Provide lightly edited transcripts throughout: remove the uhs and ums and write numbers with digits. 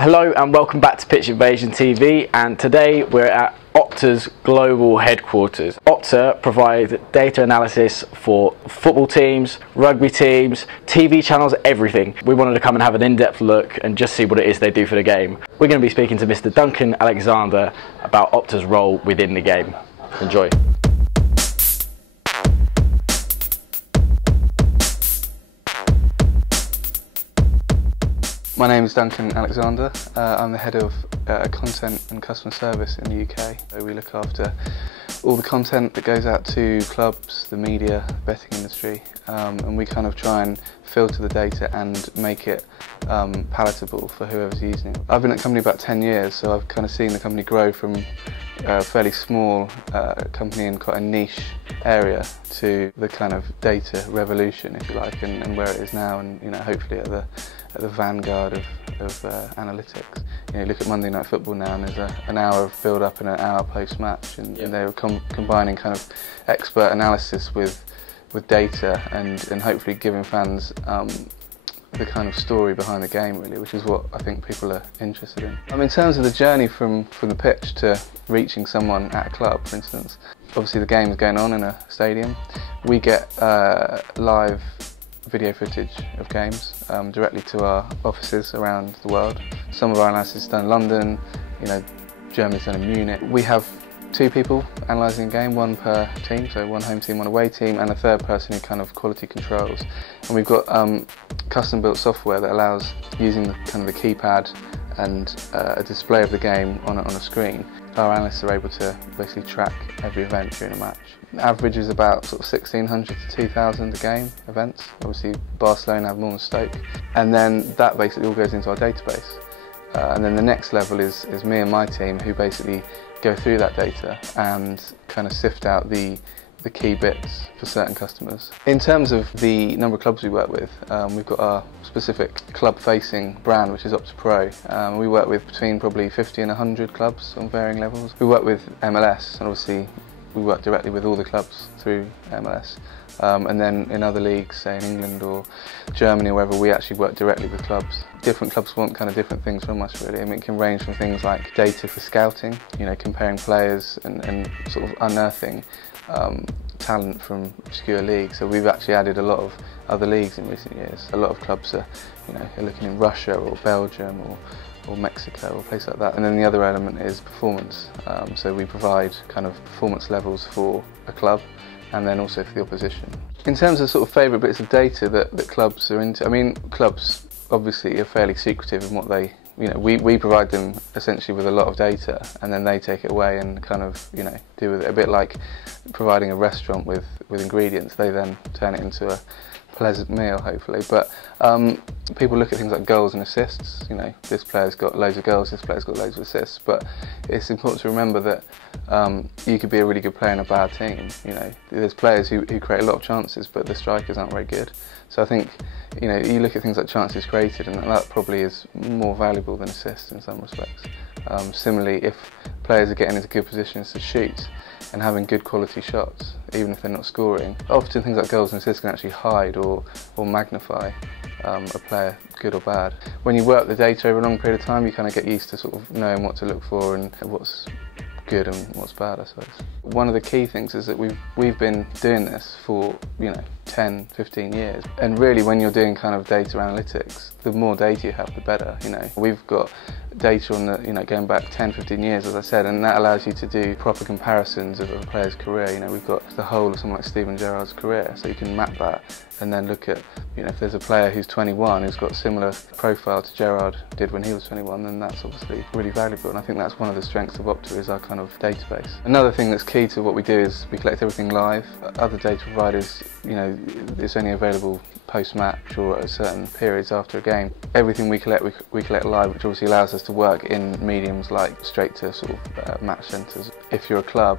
Hello and welcome back to Pitch Invasion TV, and today we're at Opta's global headquarters. Opta provide data analysis for football teams, rugby teams, TV channels, everything. We wanted to come and have an in-depth look and just see what it is they do for the game. We're going to be speaking to Mr. Duncan Alexander about Opta's role within the game. Enjoy. My name is Duncan Alexander. I'm the head of content and customer service in the UK. So we look after all the content that goes out to clubs, the media, betting industry, and we kind of try and filter the data and make it palatable for whoever's using it. I've been at the company about 10 years, so I've kind of seen the company grow from a fairly small company in quite a niche area to the kind of data revolution, if you like, and where it is now, and hopefully at the vanguard of analytics. Look at Monday Night Football now, and there's an hour of build-up and an hour post-match, and they're combining kind of expert analysis with data and hopefully giving fans the kind of story behind the game, really, which is what I think people are interested in. In terms of the journey from the pitch to reaching someone at a club, for instance, obviously the game is going on in a stadium. We get live video footage of games directly to our offices around the world. Some of our analysis is done in London, Germany's done in Munich. We have two people analysing a game, one per team, so one home team, one away team, and a third person who kind of quality controls. And we've got custom built software that allows using the keypad and a display of the game on a screen. Our analysts are able to basically track every event during a match. The average is about sort of 1,600 to 2,000 a game events. Obviously Barcelona have more than Stoke. And then that basically all goes into our database. And then the next level is me and my team, who basically go through that data and kind of sift out the key bits for certain customers. In terms of the number of clubs we work with, we've got our specific club-facing brand, which is Opta Pro. We work with between probably 50 and 100 clubs on varying levels. We work with MLS, and obviously we work directly with all the clubs through MLS. And then in other leagues, say in England or Germany or wherever, we actually work directly with clubs. Different clubs want kind of different things from us, really. It can range from things like data for scouting, comparing players and sort of unearthing talent from obscure leagues. So we've actually added a lot of other leagues in recent years. A lot of clubs are, are looking in Russia or Belgium or Mexico or a place like that. And then the other element is performance. So we provide kind of performance levels for a club and then also for the opposition. In terms of sort of favourite bits of data that clubs are into, clubs obviously are fairly secretive in what they, we provide them essentially with a lot of data, and then they take it away and kind of, do with it. A bit like providing a restaurant with ingredients, they then turn it into a pleasant meal, hopefully. But people look at things like goals and assists. This player's got loads of goals, this player's got loads of assists. But it's important to remember that you could be a really good player in a bad team. There's players who create a lot of chances, but the strikers aren't very good. So I think, you look at things like chances created, and that probably is more valuable than assists in some respects. Similarly, if players are getting into good positions to shoot and having good quality shots, even if they're not scoring, often things like goals and assists can actually hide or magnify a player, good or bad. When you work the data over a long period of time, you kind of get used to sort of knowing what to look for and what's good and what's bad, I suppose. One of the key things is that we've been doing this for 10, 15 years, and really when you're doing kind of data analytics, the more data you have, the better. We've got data on the going back 10, 15 years, as I said, and that allows you to do proper comparisons of a player's career. We've got the whole of someone like Steven Gerrard's career, so you can map that and then look at if there's a player who's 21 who's got a similar profile to Gerrard did when he was 21, then that's obviously really valuable, and I think that's one of the strengths of Opta, is our kind of database. Another thing that's key to what we do is we collect everything live. Other data providers, it's only available post-match or at certain periods after a game. Everything we collect live, which obviously allows us to work in mediums like straight to sort of match centres. If you're a club,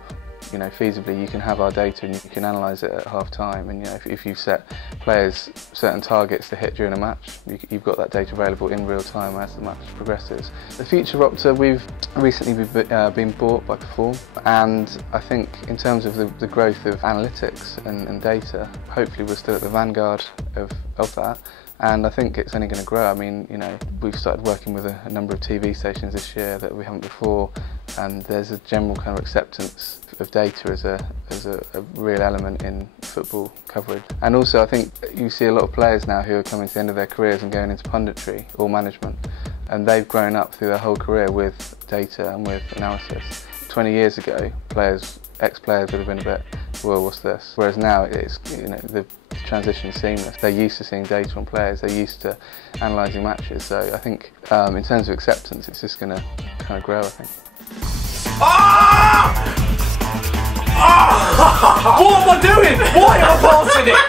feasibly you can have our data and you can analyse it at half-time, and if you've set players certain targets to hit during a match, you've got that data available in real time as the match progresses. The future of Opta, we've recently been bought by Perform, and I think in terms of the growth of analytics and data, hopefully we're still at the vanguard of that, and I think it's only going to grow. I mean, you know, we've started working with a number of TV stations this year that we haven't before, and there's a general kind of acceptance of data as a real element in football coverage. And also I think you see a lot of players now who are coming to the end of their careers and going into punditry or management, and they've grown up through their whole career with data and with analysis. 20 years ago, ex-players would have been a bit, well, what's this? Whereas now it's, you know, the transition's seamless. They're used to seeing data on players, they're used to analysing matches, so I think in terms of acceptance it's just going to kind of grow, I think. Ah! Ah! What am I doing? Why am I passing it?